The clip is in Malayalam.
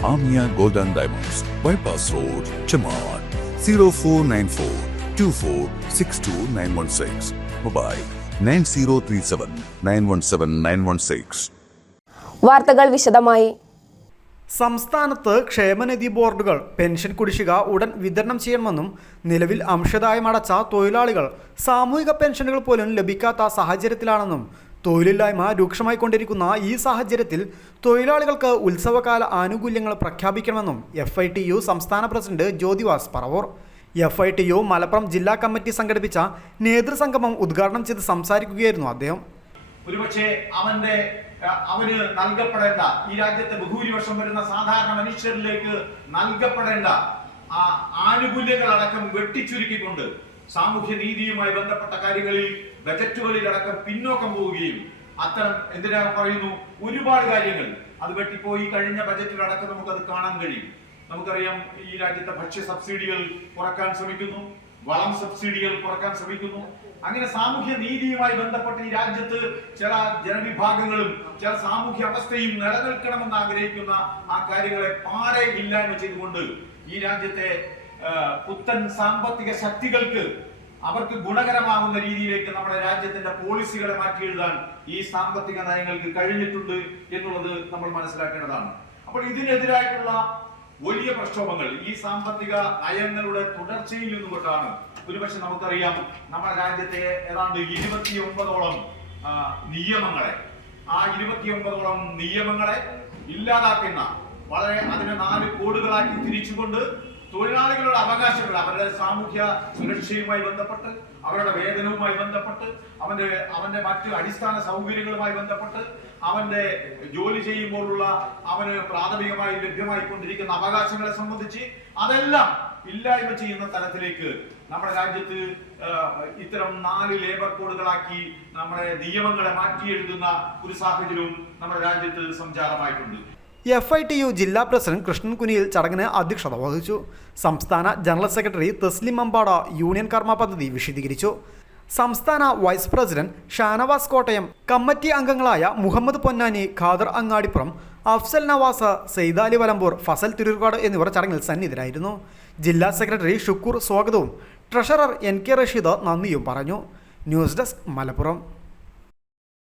Amia Golden and Diamonds, Bypass Road, Chamar, 0494 2462916. Mobile 9037 917 916. വാർത്തകൾ വിശദമായി സംസ്ഥാനത്ത് ക്ഷേമനിധി ബോർഡുകൾ പെൻഷൻ കുടിശ്ശിക ഉടൻ വിതരണം ചെയ്യണമെന്നും നിലവിൽ അംശദായം അടച്ച തൊഴിലാളികൾ സാമൂഹിക പെൻഷനുകൾ പോലും ലഭിക്കാത്ത സാഹചര്യത്തിലാണെന്നും തൊഴിലില്ലായ്മ രൂക്ഷമായിക്കൊണ്ടിരിക്കുന്ന ഈ സാഹചര്യത്തിൽ തൊഴിലാളികൾക്ക് ഉത്സവകാല ആനുകൂല്യങ്ങൾ പ്രഖ്യാപിക്കണമെന്നും എഫ് ഐ ടി യു സംസ്ഥാന president Jyothivas Paravur. F I T U Malappuram ജില്ലാ കമ്മിറ്റി സംഘടിപ്പിച്ച നേതൃസംഗമം ഉദ്ഘാടനം ചെയ്ത് സംസാരിക്കുകയായിരുന്നു അദ്ദേഹം. ഒരുപക്ഷെ അവന്റെ അവന് നൽകപ്പെടേണ്ട ഈ രാജ്യത്തെ ബഹുഭൂരിപക്ഷം വരുന്ന സാധാരണ മനുഷ്യരിലേക്ക് നൽകപ്പെടേണ്ട ആനുകൂല്യങ്ങൾ അടക്കം വെട്ടിച്ചുരുക്കിക്കൊണ്ട് സാമൂഹ്യ നീതിയുമായി ബന്ധപ്പെട്ട കാര്യങ്ങളിൽ ബജറ്റുകളിൽ അടക്കം പിന്നോക്കം പോവുകയും അത്തരം എന്തിനാണ് പറയുന്നു? ഒരുപാട് കാര്യങ്ങൾ. അത് വെട്ടിപ്പോയി കഴിഞ്ഞ ബജറ്റിൽ അടക്കം നമുക്കത് കാണാൻ കഴിയും. നമുക്കറിയാം ഈ രാജ്യത്തെ ഭക്ഷ്യ സബ്സിഡികൾ കുറയ്ക്കാൻ ശ്രമിക്കുന്നു വളം സബ്സിഡികൾ കുറയ്ക്കാൻ ശ്രമിക്കുന്നു. അങ്ങനെ സാമൂഹ്യ നീതിയുമായി ബന്ധപ്പെട്ട് ഈ രാജ്യത്ത് ചില ജനവിഭാഗങ്ങളും ചില സാമൂഹ്യ അവസ്ഥയും നിലനിൽക്കണമെന്ന് ആഗ്രഹിക്കുന്ന ആ കാര്യങ്ങളെ പാരെ ഇല്ലായ്മ ചെയ്തുകൊണ്ട് ഈ രാജ്യത്തെ പുത്തൻ സാമ്പത്തിക ശക്തികൾക്ക് അവർക്ക് ഗുണകരമാകുന്ന രീതിയിലേക്ക് നമ്മുടെ രാജ്യത്തിന്റെ പോളിസികളെ മാറ്റി എഴുതാൻ ഈ സാമ്പത്തിക നയങ്ങൾക്ക് കഴിഞ്ഞിട്ടുണ്ട് എന്നുള്ളത് നമ്മൾ മനസ്സിലാക്കേണ്ടതാണ്. അപ്പോൾ ഇതിനെതിരായിട്ടുള്ള വലിയ പ്രക്ഷോഭങ്ങൾ ഈ സാമ്പത്തിക നയങ്ങളുടെ തുടർച്ചയിൽ നിന്നുകൊണ്ടാണ്. ഒരുപക്ഷെ നമുക്കറിയാം നമ്മുടെ രാജ്യത്തെ ഏതാണ്ട് ഇരുപത്തിയൊമ്പതോളം നിയമങ്ങളെ ആ ഇരുപത്തിയൊമ്പതോളം നിയമങ്ങളെ ഇല്ലാതാക്കുന്ന വളരെ അതിനെ നാല് കോടുകളാക്കി തിരിച്ചുകൊണ്ട് തൊഴിലാളികളുടെ അവകാശങ്ങൾ അവരുടെ സാമൂഹ്യ സുരക്ഷയുമായി ബന്ധപ്പെട്ട് അവരുടെ വേതനവുമായി ബന്ധപ്പെട്ട് അവന്റെ അവന്റെ മറ്റ് അടിസ്ഥാന സൗകര്യങ്ങളുമായി ബന്ധപ്പെട്ട് അവന്റെ ജോലി ചെയ്യുമ്പോഴുള്ള അവന് പ്രാഥമികമായി ലഭ്യമായി കൊണ്ടിരിക്കുന്ന അവകാശങ്ങളെ സംബന്ധിച്ച് അതെല്ലാം ഇല്ലായ്മ ചെയ്യുന്ന തലത്തിലേക്ക് നമ്മുടെ രാജ്യത്ത് ഇത്തരം നാല് ലേബർ കോഡുകളാക്കി നമ്മുടെ നിയമങ്ങളെ മാറ്റി എഴുതുന്ന ഒരു സാഹചര്യവും നമ്മുടെ രാജ്യത്ത് സംജാതമായിട്ടുണ്ട്. എഫ് ഐ ടി യു ജില്ലാ പ്രസിഡന്റ് കൃഷ്ണൻ കുനിയിൽ ചടങ്ങിന് അധ്യക്ഷത വഹിച്ചു. സംസ്ഥാന general secretary Thasleem Ambada union കർമ്മ പദ്ധതി വിശദീകരിച്ചു. സംസ്ഥാന vice president Shanavas Kottayam committee അംഗങ്ങളായ മുഹമ്മദ് പൊന്നാനി ഖാദർ അങ്ങാടിപ്പുറം അഫ്സൽ നവാസ് സെയ്ദാലി വലമ്പൂർ ഫസൽ തിരൂർക്കാട് എന്നിവർ ചടങ്ങിൽ സന്നിധരായിരുന്നു. ജില്ലാ സെക്രട്ടറി ഷുക്കൂർ സ്വാഗതവും ട്രഷറർ എൻ കെ റഷീദ് നന്ദിയും പറഞ്ഞു. News desk Malappuram.